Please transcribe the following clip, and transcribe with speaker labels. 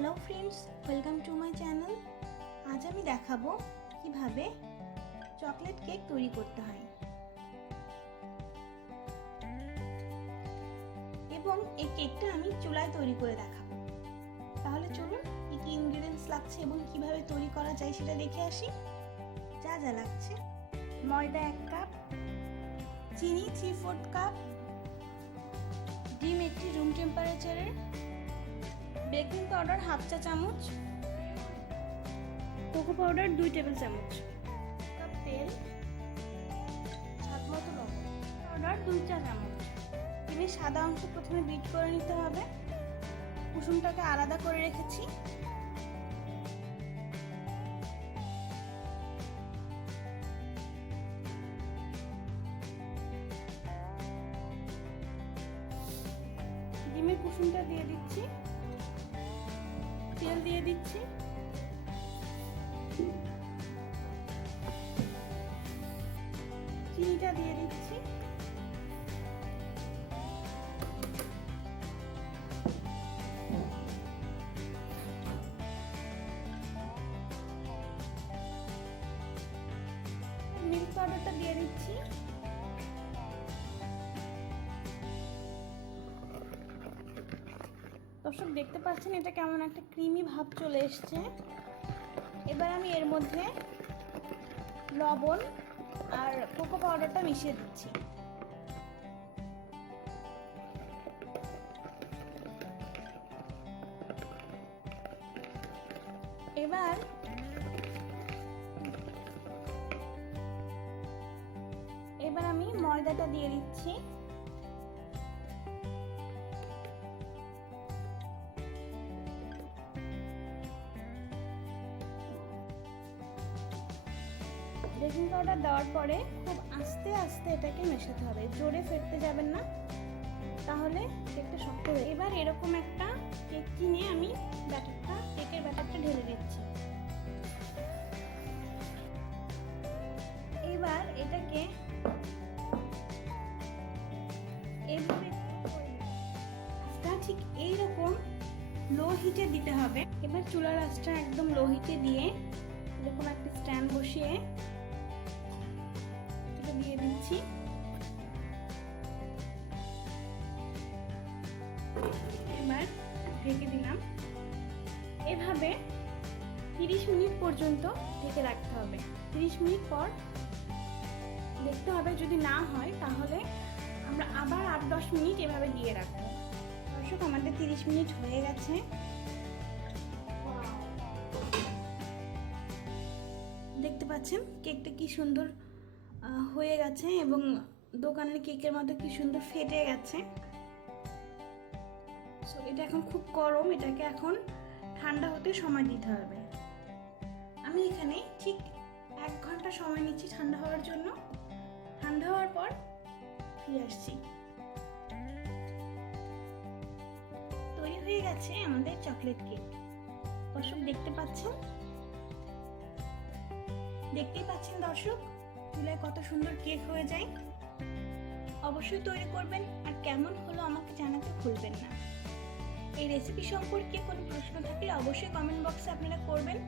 Speaker 1: Hello friends welcome to my channel আজ আমি দেখাবো কীভাবে চকলেট কেক তৈরি করতে হয়। এবং এই কেকটা আমি চুলায় তৈরি করে দেখাবো। তাহলে চলুন, কি কি ইনগ্রিডিয়েন্টস লাগছে এবং কীভাবে তৈরি করা যায় সেটা দেখে আসি। যা যা লাগছে। ময়দা এক কাপ, চিনি থ্রি ফোর্থ কাপ ডিম একটি রুম টেম্পারেচারের বেকিং পাউডার হাফ চা চামচ। কোকো পাউডার দুই টেবিল চামচ। কাপ তেল স্বাদ মতো লবণ। পাউডার দুই চা চামচ। ডিমের সাদা অংশ প্রথমে বিট করে নিতে হবে। কুসুমটাকে আলাদা করে রেখেছি। ডিমের কুসুমটা দিয়ে দিচ্ছি। তেল দিয়ে দিচ্ছি। চিনিটা দিয়ে দিচ্ছি। মিল্ক পাউডারটা দিয়ে দিচ্ছি। দর্শক দেখতে পাচ্ছেন, এটা কেমন একটা ক্রিমি ভাব চলে এসছে। এবার আমি এর মধ্যে লবণ আর কোকো পাউডারটা মিশিয়ে দিচ্ছি। এবার এবার আমি ময়দাটা দিয়ে দিচ্ছি। বেকিং পাউডার দেওয়ার পরে খুব আস্তে আস্তে এটাকে মেশাতে হবে। জোরে ফেটতে যাবেন না। তাহলে কেকটা শক্ত হয়ে এবার এরকম একটা কেক কিনে আমি ব্যাটারটা, কেকের ব্যাটারটা ঢেলে দিচ্ছি। এবার এটাকে এইভাবে আঁচটা ঠিক এইরকম লো হিটে দিতে হবে। এবার চুলার আঁচটা একদম লো হিটে দিয়ে এরকম একটা স্ট্যান্ড বসিয়ে দিয়ে দিচ্ছি এবার ঢেকে দিলাম। এভাবে তিরিশ মিনিট পর্যন্ত ঢেকে রাখতে হবে। তিরিশ মিনিট পর দেখতে হবে যদি না হয় তাহলে আমরা আবার আট দশ মিনিট এভাবে দিয়ে রাখব। দর্শক, আমাদের তিরিশ মিনিট হয়ে গেছে। দেখতে পাচ্ছেন কেকটা কি সুন্দর হয়ে গেছে এবং দোকানের কেকের মতো কি সুন্দর ফেটে গেছে। সো এটা এখন খুব গরম, এটাকে এখন ঠান্ডা হতে সময় দিতে হবে। আমি এখানে ঠিক এক ঘণ্টা সময় নিচ্ছি ঠান্ডা হওয়ার জন্য। ঠান্ডা হওয়ার পর ফিরে আসছি। তৈরি হয়ে গেছে আমাদের চকলেট কেক। দর্শক, দেখতে পাচ্ছেন? দেখতেই পাচ্ছেন দর্শক? চুলায় কত সুন্দর কেক হয়ে যায়? অবশ্যই তৈরি করবেন আর কেমন হলো আমাকে জানাতে ভুলবেন না। এই রেসিপি সম্পর্কে কোনো প্রশ্ন থাকলে অবশ্যই কমেন্ট বক্সে আপনারা করবেন।